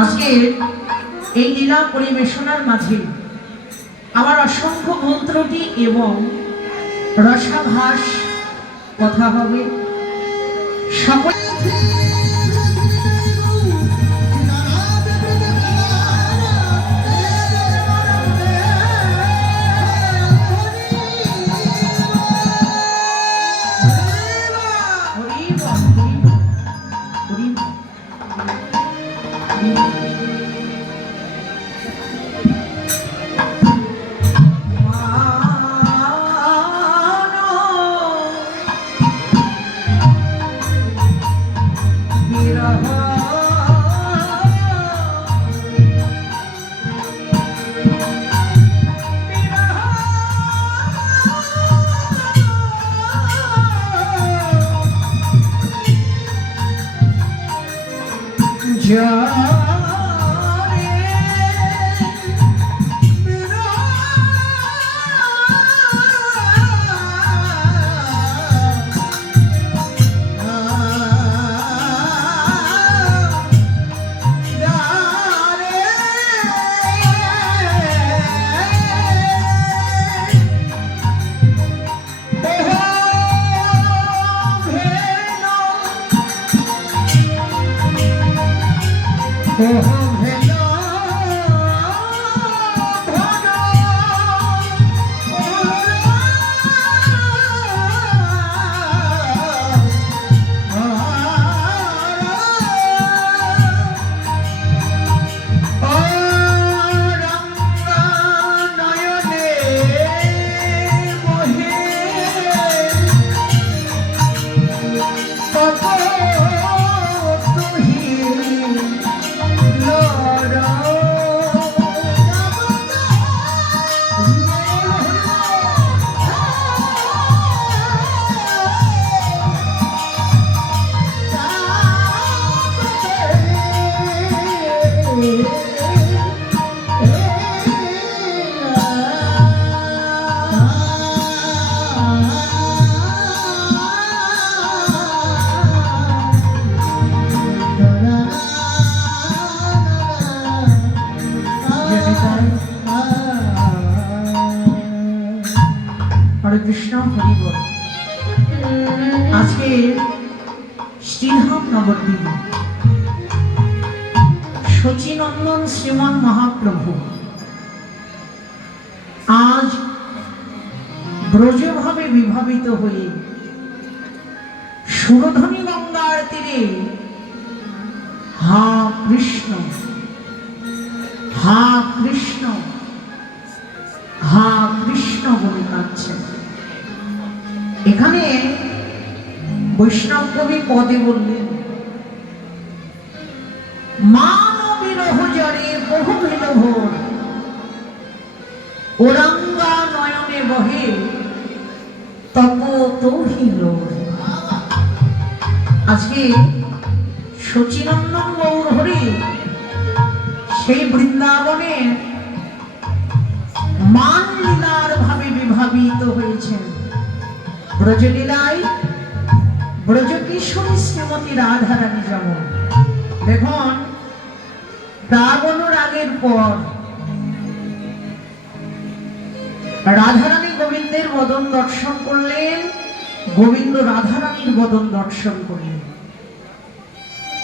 আজকে এই লীলা পরিবেশনার মাঝে আমার অসংখ্য মন্ত্রটি এবং রসাভাস কথা হবে। সকল হরে কৃষ্ণ হরি বল। আজকে শ্রীধাম নবদ্বীপ শচীনন্দন শ্রীমান মহাপ্রভু আজ ব্রজভাবে বিভাবিত হয়ে সুরধ্বনি গঙ্গার তীরে হা কৃষ্ণ হা কৃষ্ণ হা কৃষ্ণ বলে কাঁদছেন। এখানে বৈষ্ণব কবি পদে বললেন, মান বিরহ জরে বহু ভেদ ভোর ওরাঙ্গা নয়নে বহে তপ তৌহিল। আজকে শচীনন্দন গৌর হরি সেই বৃন্দাবনে মান লীলার ভাবে বিভাবিত হয়েছেন। ব্রজলীলায় ব্রজ কিশোরী শ্রীমতী রাধারানী যেমন, দেখুন রাবণ রাগের পর রাধারানী গোবিন্দের বদন দর্শন করলেন, গোবিন্দ রাধারানীর বদন দর্শন করলেন।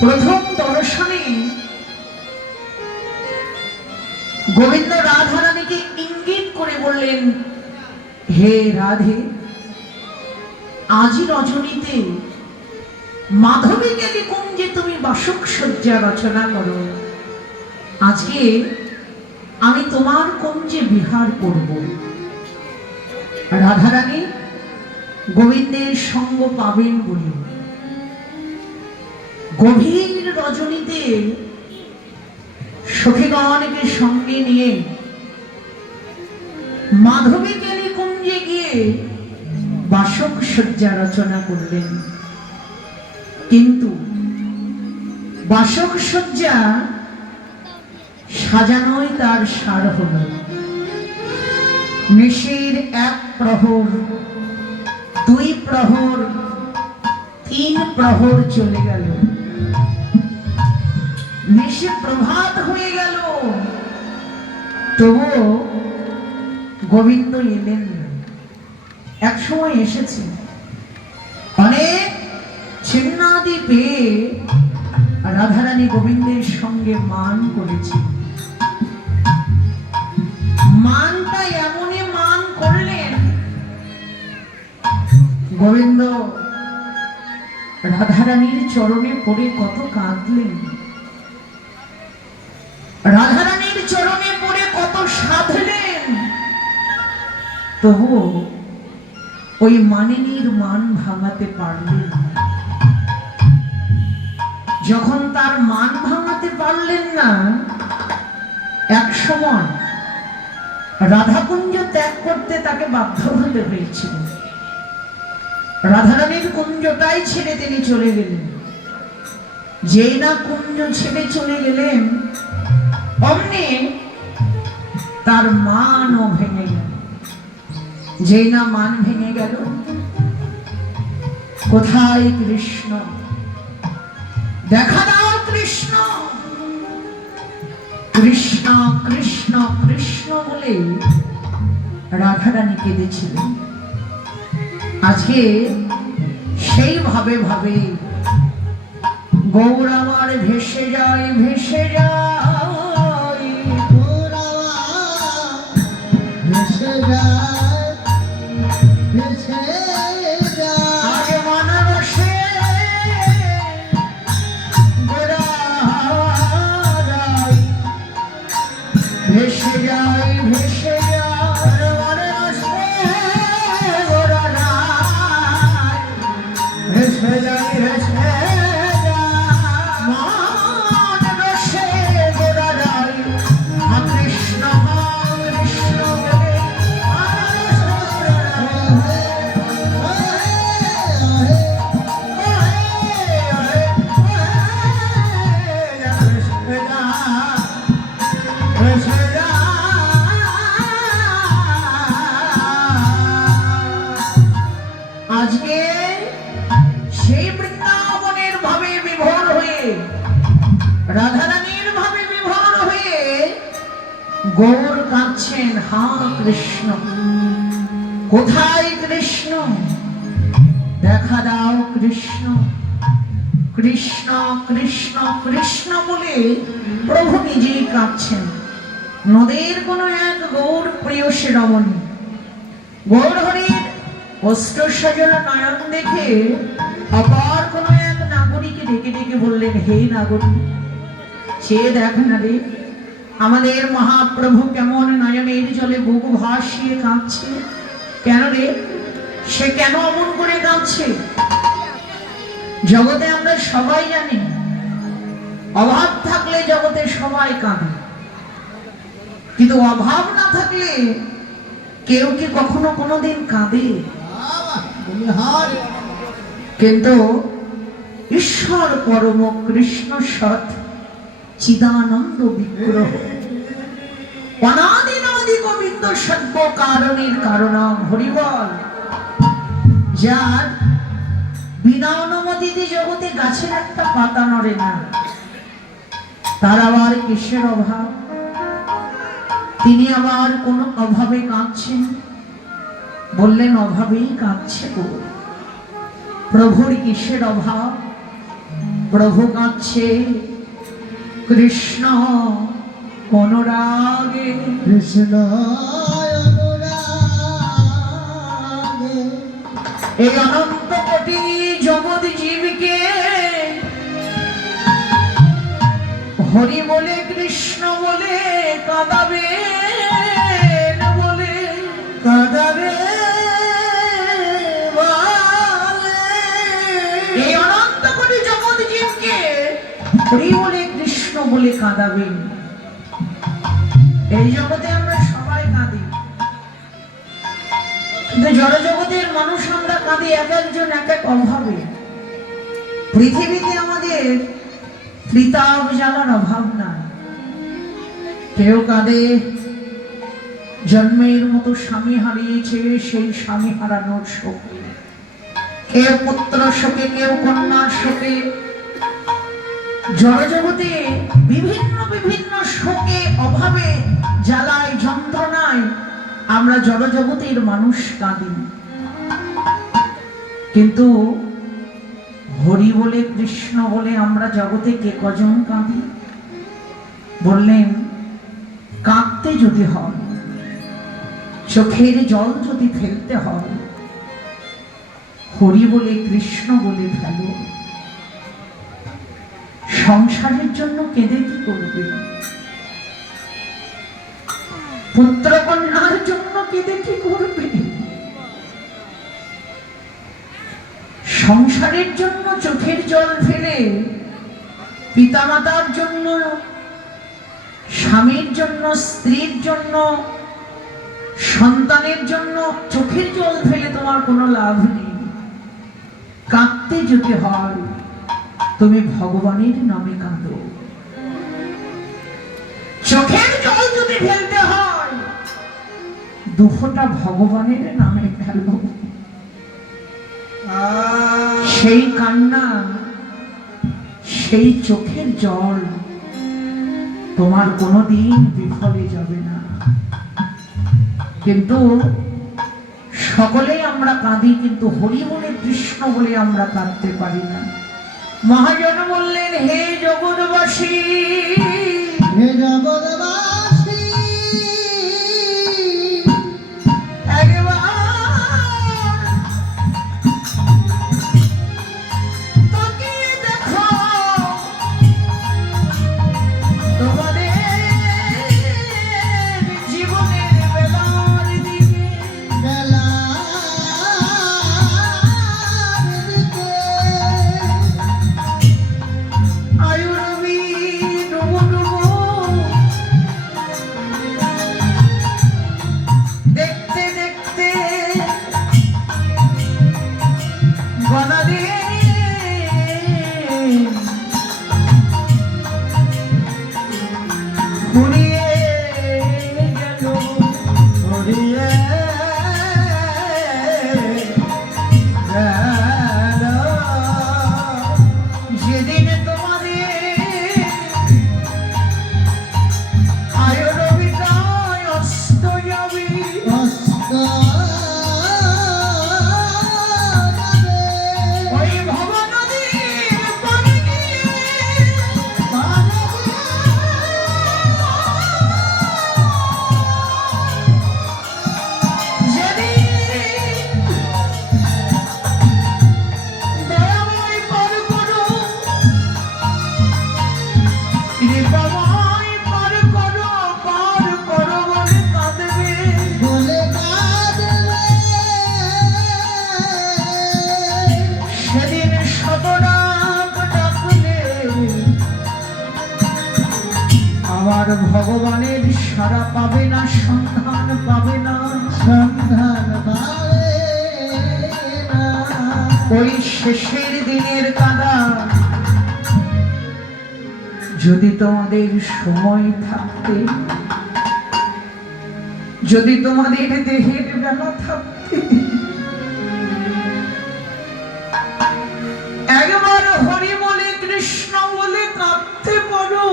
প্রথম দর্শনে গোবিন্দ রাধারানীকে ইঙ্গিত করে বললেন, হে রাধে, আজি রজনীতে মাধবীকে কুঞ্জে তুমি বাসক সজ্জা রচনা করো, আজকে আমি তোমার কুঞ্জে বিহার করব। রাধারানী গোবিন্দের সঙ্গ পাবেন বলে গভীর রজনীতে সখীগণকে সঙ্গে নিয়ে মাধবীকে কুঞ্জে গিয়ে বাসক সজ্জা রচনা করলেন। কিন্তু বাসক সজ্জা সাজানোই তার সার হল। নিশির এক প্রহর, দুই প্রহর, তিন প্রহর চলে গেল। নিশে প্রভাত হয়ে গেল, তবু গোবিন্দ এলেন না। এক সময় এসেছে, অনেক ছিন্নাদি পেয়ে রাধারানী গোবিন্দের সঙ্গে মান করেছে। মানটা এমনই মান করলেন, গোবিন্দ রাধারানীর চরণে পড়ে কত কাঁদলেন, রাধারানীর চরণে পড়ে কত সাধলেন, তবু ওই মানিনীর মান ভাঙাতে পারলেন না। যখন তার মান ভাঙাতে পারলেন না, এক সময় রাধাকুঞ্জ ত্যাগ করতে তাকে বাধ্য হতে হয়েছিল। রাধারানীর কুঞ্জটাই ছেড়ে তিনি চলে গেলেন। যেই না কুঞ্জ ছেড়ে চলে গেলেন, অমনি তার মানও ভেঙে গেল। যেই না মান ভেঙে গেল, কোথায় কৃষ্ণ, দেখা দাও কৃষ্ণ, কৃষ্ণ কৃষ্ণ কৃষ্ণ বলে রাধারানী কেঁদেছিলেন। আজকে সেই ভাবে ভাবে গৌর আমার ভেসে যায়, ভেসে যায়, গৌর আমার ভেসে যায়, ভেসে যায়। আগে মানবসে গোড়ায় ভেসে যায়, ভেসে যায়, মানবসে গোড়ায় ভেসে যায়, ভেসে আজকে সেই বৃন্দাবনের ভাবে বিভোর হয়ে, রাধারানীর ভাবে বিভোর হয়ে গৌর কাঁদছেন, হা কৃষ্ণ, কোথায় কৃষ্ণ, দেখা দাও কৃষ্ণ, কৃষ্ণ কৃষ্ণ কৃষ্ণ বলে প্রভু নিজেই কাঁদছেন। নদীর কোন এক গৌর প্রিয় শিরোমণি গৌর হরির অষ্ট সাজনা নয়ন দেখে আবার কোন এক নাগরিকে ডেকে ডেকে বললেন, হে নাগরিক, সে দেখ না রে, আমাদের মহাপ্রভু কেমন নয়নের জলে বুক ভাসিয়ে কাঁদছে। কেন রে, সে কেন অমন করে কাঁদছে? জগতে আমরা সবাই জানি, অভাব থাকলে জগতে সবাই কাঁদে, কিন্তু অভাব না থাকলে কেউ কি কখনো কোনোদিন কাঁদে? কিন্তু ঈশ্বর পরম কৃষ্ণ সৎ চিদানন্দ বিগ্রহ অনাদিনাদি গোবিন্দ সর্ব কারণের কারণ হরিবল, যার বিনা অনুমতিতে জগতে গাছের একটা পাতা নড়ে না, তার আবার কিসের অভাব? তিনি আবার কোন অভাবে কাঁদছেন? বললেন, অভাবেই কাঁদছে গো। প্রভুর কিসের অভাব? প্রভু কাঁদছে কৃষ্ণ অনুরাগে, কৃষ্ণ অনুরাগে। এই অনন্ত কোটি জগৎ জীবকে হরি বলে কৃষ্ণ বলে কাঁদাবে, বলে কাঁদাবে বলে। এই অনন্ত কোটি জগৎ জীবকে হরি বলে কৃষ্ণ বলে কাঁদাবেন। এই জগতে আমরা সবাই কাঁদি, কিন্তু জড় জগতের মানুষ আমরা কাঁদি এক একজন এক এক অভাবে। পৃথিবীতে আমাদের ত্রিতাপ জ্বালার অভাব নাই। কেউ কাঁদে জন্মের মতো স্বামী হারিয়েছে, সেই স্বামী হারানোর শোকে, কেউ পুত্র শোকে, কেউ কন্যার শোকে, জড়জগতে বিভিন্ন বিভিন্ন শোকে, অভাবে, জ্বালায়, যন্ত্রণায় আমরা জড়জগতের মানুষ কাঁদি, কিন্তু হরি বলে, কৃষ্ণ বলে আমরা জগতে কে কজন কাঁদি? বললেন, কাঁদতে যদি হয়, চোখের জল যদি ফেলতে হয়, হরি বলে, কৃষ্ণ বলে ফেলো। সংসারের জন্য কেঁদে কি করবে? পুত্র কন্যার জন্য কেঁদে কি করবে? সংসারের জন্য চোখের জল ফেলে, পিতামাতার জন্য, স্বামীর জন্য, স্ত্রীর জন্য, সন্তানের জন্য চোখের জল ফেলে তোমার কোনো লাভ নেই। কাঁদতে যদি হয়, তুমি ভগবানের নামে কাঁদো। চোখের জল যদি ফেলতে হয়, দুফোঁটা ভগবানের নামে ফেলো। সেই কান্না, সেই চোখের জল তোমার কোনোদিন বিফলে যাবে না। কিন্তু সকলেই আমরা কাঁদি, কিন্তু হরি বলে, কৃষ্ণ বলে আমরা কাঁদতে পারি না। মহাজন বললেন, হে জগৎবাসী, হে জগৎবাসী, একবার তাকিয়ে দেখো তোমাদের জীবনের বেলার দিকে। বেলার দিকে আয়ুরবি ডুবো ডুবো দেখতে দেখতে বনাদে ফুরিয়ে গেল, ছড়িয়ে গেল। যেদিন তোমাদের আয়ুরবিটায় অস্ত যাবে, অস্ত যাবে। ওই ভবনদীর পানি নিয়ে পারে যেদিন দয়াময় পার করো, কৃপাময় পার করো, পার করো বলে কাঁদবে। বলে কাঁদবে। সেদিন শতরাগ ডাকলে আবার ভগবানের সাড়া পাবে না, সন্ধান পাবে না। সন্ধান পাবে না। ওই শেষের দিনের কাঁদা যদি তোমাদের সময় থাকতে, যদি তোমাদের দেহের বেলা থাকতে, একবার হরি বলে, কৃষ্ণ বলে কাঁদতে পারো।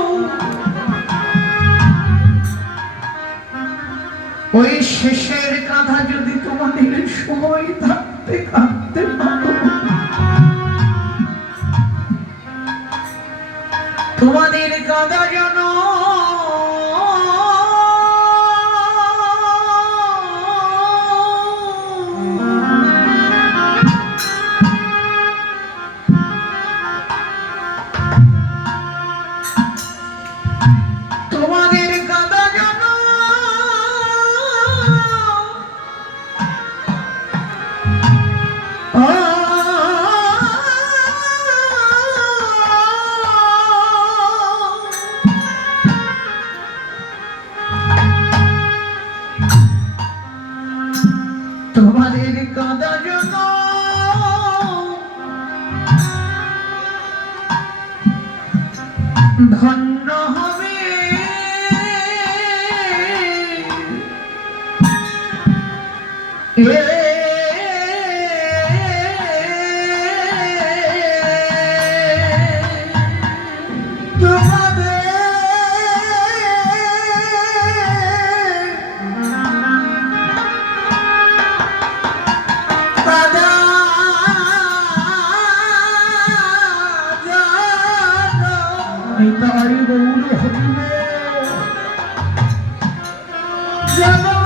ওই শেষের কাঁধা যদি তোমাদের সময় থাকতে কাঁদতে পারো, তোমাদের কাঁদা যেন তোমাদের কাঁদা যেন তোমাদের কাঁদা যেন ধন্য হবে জগৎ